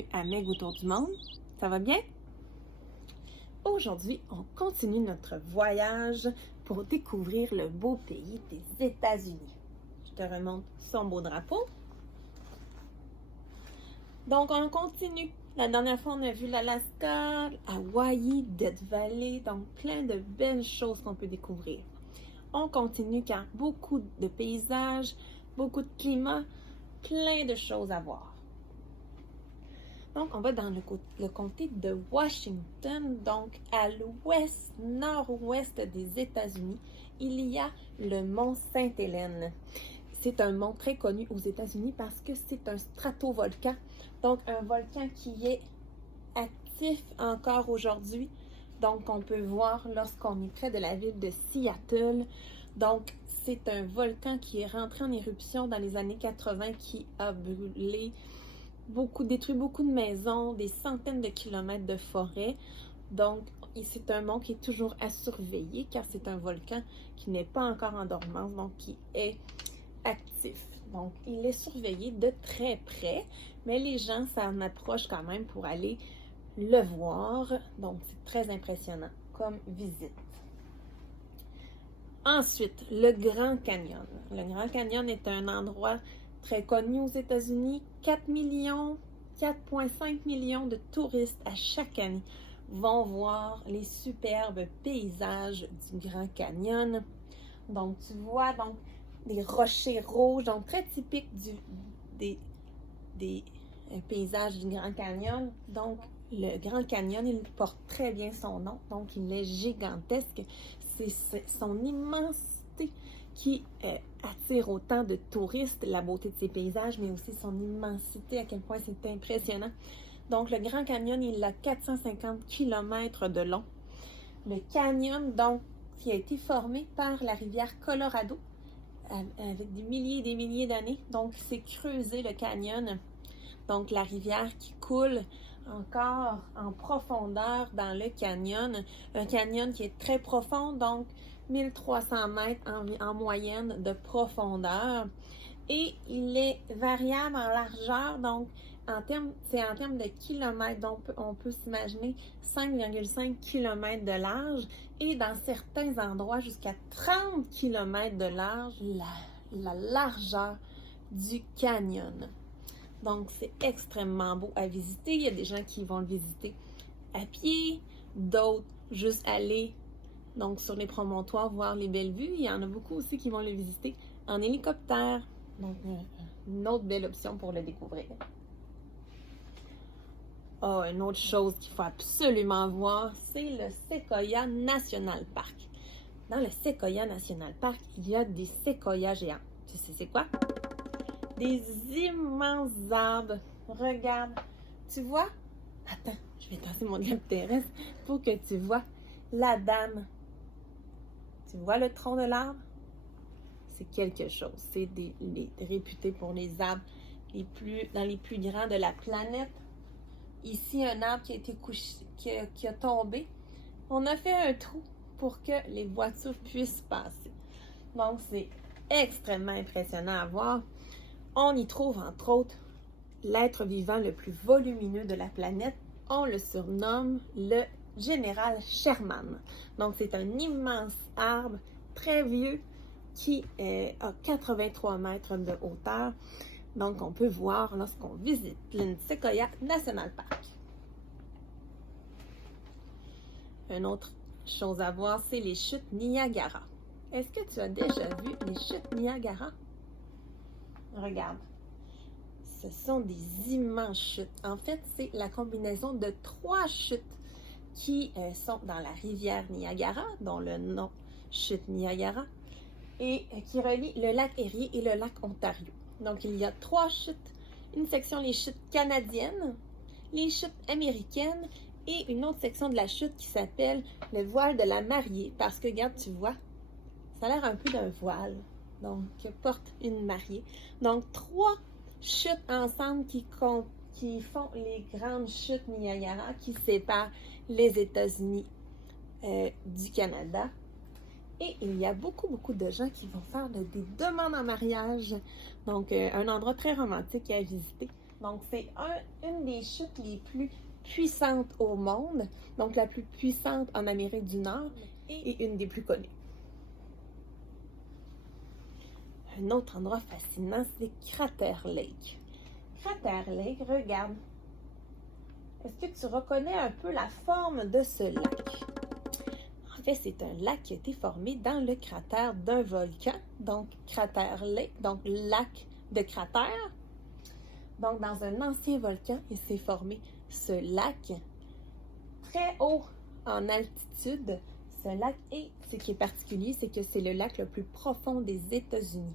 bienvenue à Meg autour du monde. Ça va bien? Aujourd'hui, on continue notre voyage pour découvrir le beau pays des États-Unis. Je te remonte son beau drapeau. Donc, on continue. La dernière fois, on a vu l'Alaska, Hawaï, Death Valley, donc plein de belles choses qu'on peut découvrir. On continue car beaucoup de paysages, beaucoup de climats, plein de choses à voir. Donc, on va dans le comté de Washington, donc à l'ouest, nord-ouest des États-Unis. Il y a le mont Sainte-Hélène. C'est un mont très connu aux États-Unis parce que c'est un stratovolcan, donc un volcan qui est actif encore aujourd'hui. Donc, on peut voir lorsqu'on est près de la ville de Seattle. Donc, c'est un volcan qui est rentré en éruption dans les années 80 qui a brûlé détruit beaucoup de maisons, des centaines de kilomètres de forêt. Donc, c'est un mont qui est toujours à surveiller car c'est un volcan qui n'est pas encore en dormance, donc qui est actif. Donc, il est surveillé de très près, mais les gens s'en approchent quand même pour aller le voir. Donc, c'est très impressionnant comme visite. Ensuite, le Grand Canyon. Le Grand Canyon est un endroit très connu aux États-Unis. 4,5 millions de touristes à chaque année vont voir les superbes paysages du Grand Canyon. Donc, tu vois donc des rochers rouges, donc très typiques des paysages du Grand Canyon. Donc, le Grand Canyon, il porte très bien son nom. Donc, il est gigantesque. C'est son immensité qui attire autant de touristes, la beauté de ses paysages, mais aussi son immensité, à quel point c'est impressionnant. Donc, le Grand Canyon, il a 450 km de long. Le canyon, donc, qui a été formé par la rivière Colorado, avec des milliers et des milliers d'années. Donc, c'est creusé le canyon. Donc, la rivière qui coule encore en profondeur dans le canyon. Un canyon qui est très profond, donc 1300 mètres en moyenne de profondeur. Et il est variable en largeur, donc c'est en termes de kilomètres. Donc, on peut s'imaginer 5,5 km de large et dans certains endroits jusqu'à 30 km de large, la largeur du canyon. Donc, c'est extrêmement beau à visiter. Il y a des gens qui vont le visiter à pied, d'autres juste aller donc sur les promontoires, voir les belles vues. Il y en a beaucoup aussi qui vont le visiter en hélicoptère. Donc, une autre belle option pour le découvrir. Oh, une autre chose qu'il faut absolument voir, c'est le Sequoia National Park. Dans le Sequoia National Park, il y a des séquoias géants. Tu sais c'est quoi? Des immenses arbres. Regarde. Tu vois? Attends, je vais tasser mon globe terrestre pour que tu vois la dame. Tu vois le tronc de l'arbre? C'est quelque chose. C'est réputé pour les arbres dans les plus grands de la planète. Ici, un arbre qui a été qui a tombé. On a fait un trou pour que les voitures puissent passer. Donc, c'est extrêmement impressionnant à voir. On y trouve, entre autres, l'être vivant le plus volumineux de la planète. On le surnomme le général Sherman. Donc, c'est un immense arbre très vieux qui a 83 mètres de hauteur. Donc, on peut voir lorsqu'on visite le Sequoia National Park. Une autre chose à voir, c'est les chutes Niagara. Est-ce que tu as déjà vu les chutes Niagara? Regarde. Ce sont des immenses chutes. En fait, c'est la combinaison de 3 chutes qui sont dans la rivière Niagara, dont le nom chute Niagara, et qui relie le lac Erie et le lac Ontario. Donc, il y a 3 chutes. Une section, les chutes canadiennes, les chutes américaines et une autre section de la chute qui s'appelle le voile de la mariée. Parce que, regarde, tu vois, ça a l'air un peu d'un voile. Donc, que porte une mariée. Donc, 3 chutes ensemble qui font les grandes chutes Niagara qui séparent les États-Unis du Canada. Et il y a beaucoup de gens qui vont faire des demandes en mariage. Donc, un endroit très romantique à visiter Donc, c'est une des chutes les plus puissantes au monde, donc la plus puissante en Amérique du Nord et une des plus connues. Un autre endroit fascinant, c'est Crater Lake. Crater Lake, regarde. Est-ce que tu reconnais un peu la forme de ce lac? En fait, c'est un lac qui a été formé dans le cratère d'un volcan, donc Crater Lake, donc lac de cratère. Donc, dans un ancien volcan, il s'est formé ce lac très haut en altitude. Ce lac, et ce qui est particulier, c'est que c'est le lac le plus profond des États-Unis.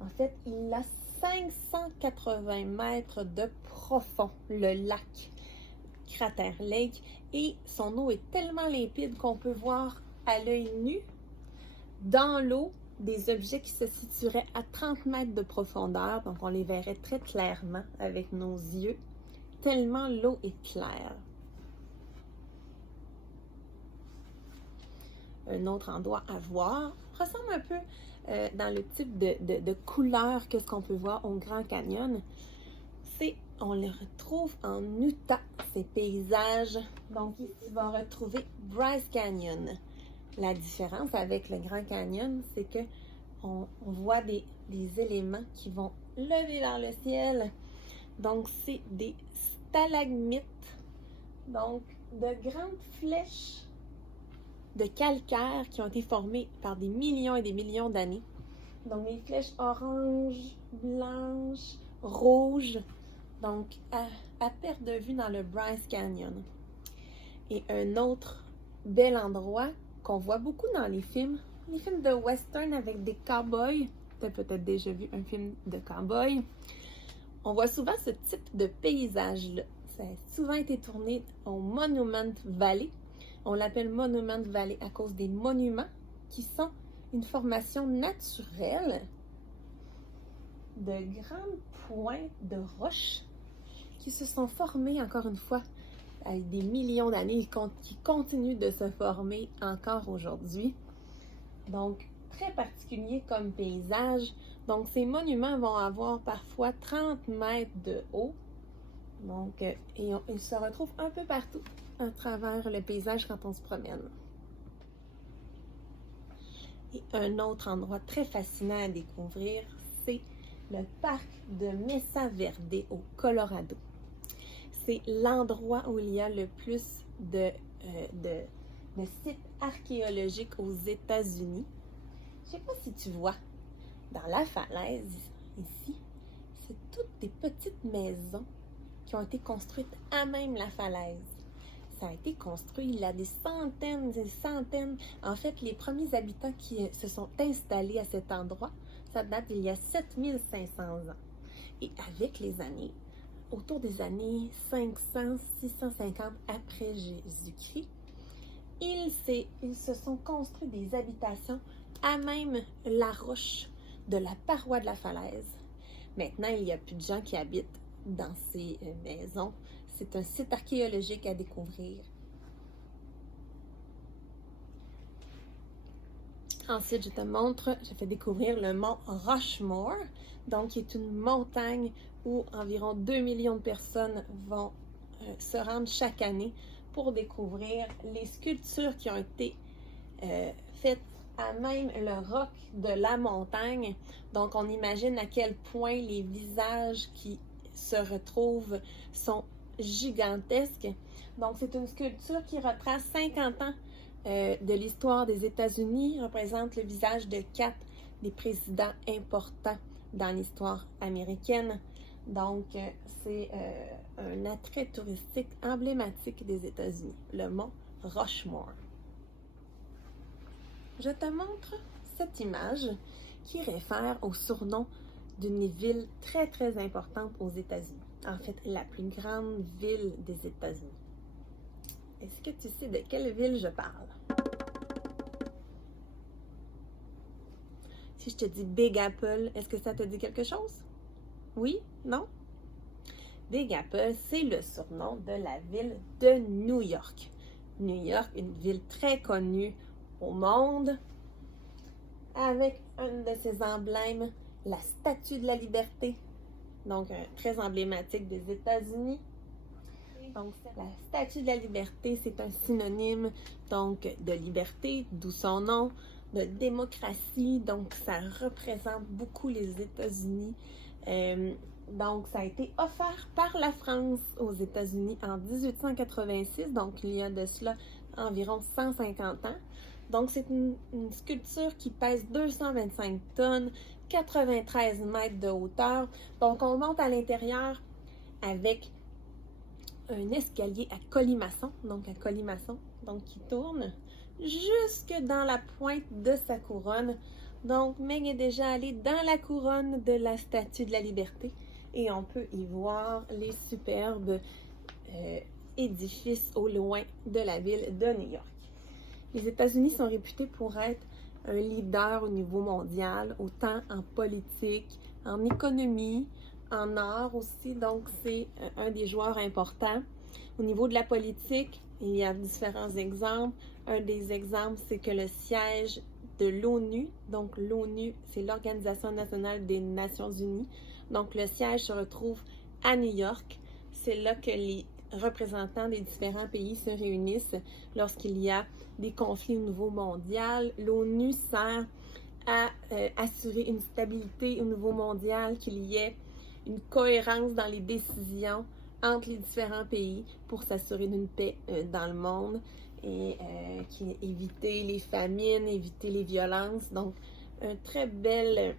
En fait, il a 580 mètres de profond, le lac Crater Lake, et son eau est tellement limpide qu'on peut voir à l'œil nu dans l'eau des objets qui se situeraient à 30 mètres de profondeur, donc on les verrait très clairement avec nos yeux, tellement l'eau est claire. Un autre endroit à voir ressemble un peu dans le type de couleur que ce qu'on peut voir au Grand Canyon. On les retrouve en Utah, ces paysages. Donc ici, tu vas retrouver Bryce Canyon. La différence avec le Grand Canyon, c'est que on voit des éléments qui vont lever vers le ciel. Donc, c'est des stalagmites, donc de grandes flèches de calcaire qui ont été formées par des millions et des millions d'années. Donc, les flèches oranges, blanches, rouges, donc à perte de vue dans le Bryce Canyon. Et un autre bel endroit qu'on voit beaucoup dans les films de western avec des cow-boys. Tu as peut-être déjà vu un film de cow-boy. On voit souvent ce type de paysage-là. Ça a souvent été tourné au Monument Valley. On l'appelle Monument Valley à cause des monuments qui sont une formation naturelle de grandes points de roches qui se sont formés, encore une fois, avec des millions d'années, qui continuent de se former encore aujourd'hui. Donc, très particulier comme paysage. Donc, ces monuments vont avoir parfois 30 mètres de haut. Donc, ils se retrouvent un peu partout à travers le paysage quand on se promène. Et un autre endroit très fascinant à découvrir, c'est le parc de Mesa Verde au Colorado. C'est l'endroit où il y a le plus de sites archéologiques aux États-Unis. Je ne sais pas si tu vois, dans la falaise, ici, c'est toutes des petites maisons qui ont été construites à même la falaise. Ça a été construit il y a des centaines. En fait, les premiers habitants qui se sont installés à cet endroit, ça date d'il y a 7500 ans. Et avec les années, autour des années 500-650 après Jésus-Christ, ils se sont construits des habitations à même la roche de la paroi de la falaise. Maintenant, il n'y a plus de gens qui habitent dans ces maisons. C'est un site archéologique à découvrir. Ensuite, je fais découvrir le mont Rushmore, donc qui est une montagne où environ 2 millions de personnes vont se rendre chaque année pour découvrir les sculptures qui ont été faites à même le roc de la montagne. Donc, on imagine à quel point les visages qui se retrouvent sont gigantesques. Donc, c'est une sculpture qui retrace 50 ans de l'histoire des États-Unis, représente le visage de 4 des présidents importants dans l'histoire américaine. Donc, c'est un attrait touristique emblématique des États-Unis, le mont Rushmore. Je te montre cette image qui réfère au surnom d'une ville très, très importante aux États-Unis. En fait, la plus grande ville des États-Unis. Est-ce que tu sais de quelle ville je parle? Si je te dis Big Apple, est-ce que ça te dit quelque chose? Oui? Non? Big Apple, c'est le surnom de la ville de New York. New York, une ville très connue au monde, avec un de ses emblèmes, la Statue de la Liberté. donc très emblématique des États-Unis. Donc, la Statue de la Liberté, c'est un synonyme donc de liberté, d'où son nom, de démocratie, donc ça représente beaucoup les États-Unis. Donc, ça a été offert par la France aux États-Unis en 1886, donc il y a de cela environ 150 ans. Donc, c'est une sculpture qui pèse 225 tonnes, 93 mètres de hauteur. Donc, on monte à l'intérieur avec un escalier à colimaçon, donc qui tourne jusque dans la pointe de sa couronne. Donc, Meg est déjà allée dans la couronne de la Statue de la Liberté et on peut y voir les superbes édifices au loin de la ville de New York. Les États-Unis sont réputés pour être un leader au niveau mondial, autant en politique, en économie, en art aussi, donc c'est un des joueurs importants. Au niveau de la politique, il y a différents exemples. Un des exemples, c'est que le siège de l'ONU, donc l'ONU, c'est l'Organisation nationale des Nations unies, donc le siège se retrouve à New York. C'est là que les représentants des différents pays se réunissent lorsqu'il y a des conflits au niveau mondial. L'ONU sert à assurer une stabilité au niveau mondial, qu'il y ait une cohérence dans les décisions entre les différents pays pour s'assurer d'une paix dans le monde et éviter les famines, éviter les violences. Donc, une très belle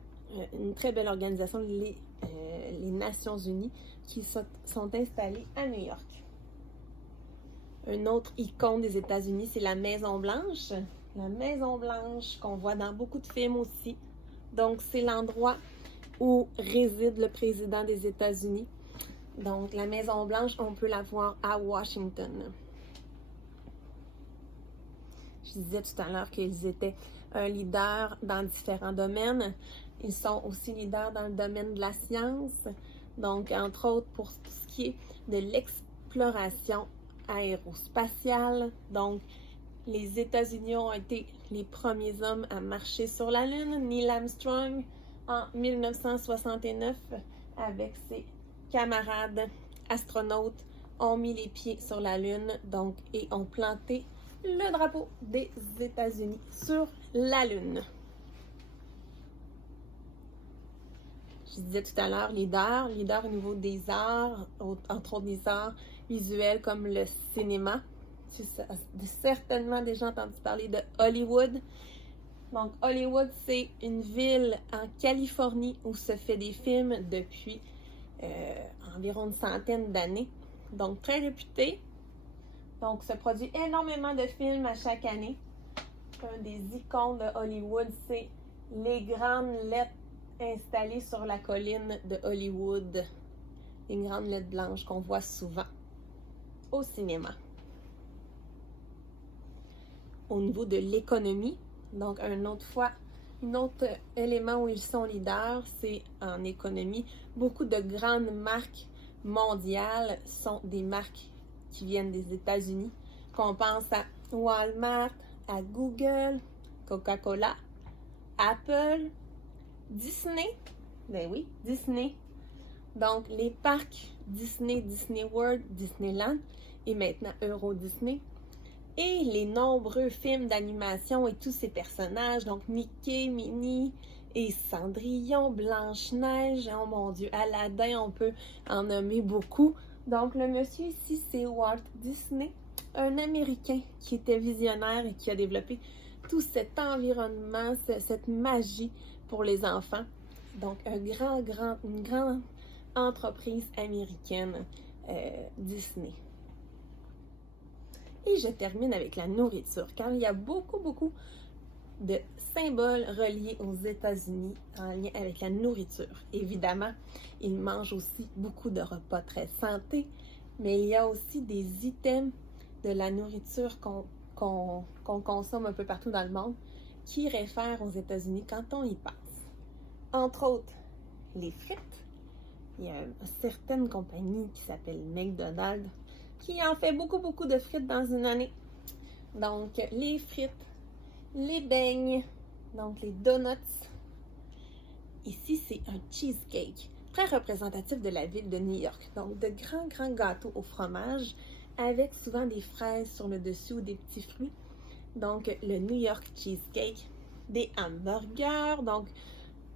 organisation, les Nations unies, qui sont installées à New York. Une autre icône des États-Unis, c'est la Maison-Blanche. La Maison-Blanche qu'on voit dans beaucoup de films aussi. Donc, c'est l'endroit où réside le président des États-Unis. Donc, la Maison-Blanche, on peut la voir à Washington. Je disais tout à l'heure qu'ils étaient un leader dans différents domaines. Ils sont aussi leaders dans le domaine de la science. Donc, entre autres, pour tout ce qui est de l'exploration aérospatiale. Donc, les États-Unis ont été les premiers hommes à marcher sur la Lune. Neil Armstrong, en 1969, avec ses camarades astronautes, ont mis les pieds sur la Lune, donc, et ont planté le drapeau des États-Unis sur la Lune. Je disais tout à l'heure, leader au niveau des arts, entre autres des arts visuels comme le cinéma. Tu as certainement déjà entendu parler de Hollywood. Donc, Hollywood, c'est une ville en Californie où se fait des films depuis environ une centaine d'années. Donc, très réputé. Donc, se produit énormément de films à chaque année. Un des icônes de Hollywood, c'est les grandes lettres installées sur la colline de Hollywood. Les grandes lettres blanches qu'on voit souvent au cinéma. Au niveau de l'économie, donc un autre élément où ils sont leaders, c'est en économie. Beaucoup de grandes marques mondiales sont des marques qui viennent des États-Unis. Qu'on pense à Walmart, à Google, Coca-Cola, Apple, Disney. Ben oui, Disney. Donc, les parcs Disney, Disney World, Disneyland et maintenant Euro Disney. Et les nombreux films d'animation et tous ces personnages, donc Mickey, Minnie et Cendrillon, Blanche-Neige, oh mon Dieu, Aladdin, on peut en nommer beaucoup. Donc le monsieur ici, c'est Walt Disney, un Américain qui était visionnaire et qui a développé tout cet environnement, cette magie pour les enfants. Donc une grande entreprise américaine, Disney. Et je termine avec la nourriture, car il y a beaucoup de symboles reliés aux États-Unis en lien avec la nourriture. Évidemment, ils mangent aussi beaucoup de repas très santé, mais il y a aussi des items de la nourriture qu'on consomme un peu partout dans le monde qui réfèrent aux États-Unis quand on y pense. Entre autres, les frites. Il y a une certaine compagnie qui s'appelle McDonald's qui en fait beaucoup de frites dans une année. Donc, les frites, les beignes, donc les donuts. Ici, c'est un cheesecake. très représentatif de la ville de New York. Donc, de grands gâteaux au fromage avec souvent des fraises sur le dessus ou des petits fruits. Donc, le New York Cheesecake, des hamburgers, donc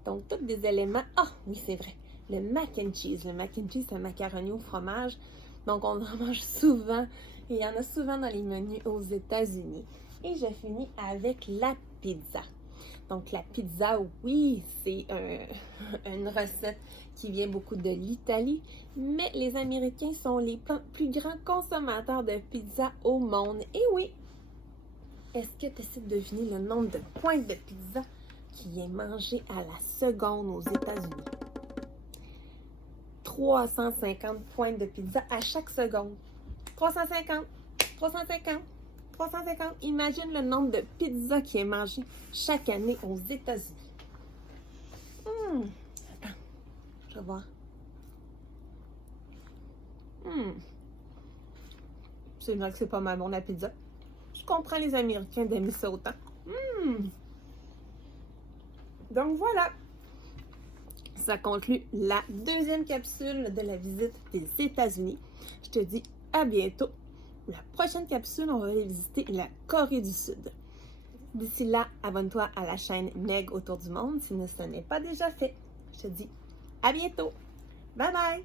tous des éléments. Ah, oui, c'est vrai, le mac and cheese. Le mac and cheese, c'est un macaroni au fromage. Donc, on en mange souvent. Et il y en a souvent dans les menus aux États-Unis. Et je finis avec la pizza. Donc, la pizza, oui, c'est une recette qui vient beaucoup de l'Italie, mais les Américains sont les plus grands consommateurs de pizza au monde. Et oui, est-ce que tu essaies de deviner le nombre de pointes de pizza qui est mangé à la seconde aux États-Unis? 350 pointes de pizza à chaque seconde. 350, 350. 350. Imagine le nombre de pizzas qui est mangé chaque année aux États-Unis. Attends, je vais voir. C'est vrai que c'est pas mal bon la pizza. Je comprends les Américains d'aimer ça autant. Donc voilà. Ça conclut la deuxième capsule de la visite des États-Unis. Je te dis à bientôt. La prochaine capsule, on va aller visiter la Corée du Sud. D'ici là, abonne-toi à la chaîne Meg autour du monde si ce n'est pas déjà fait. Je te dis à bientôt. Bye bye!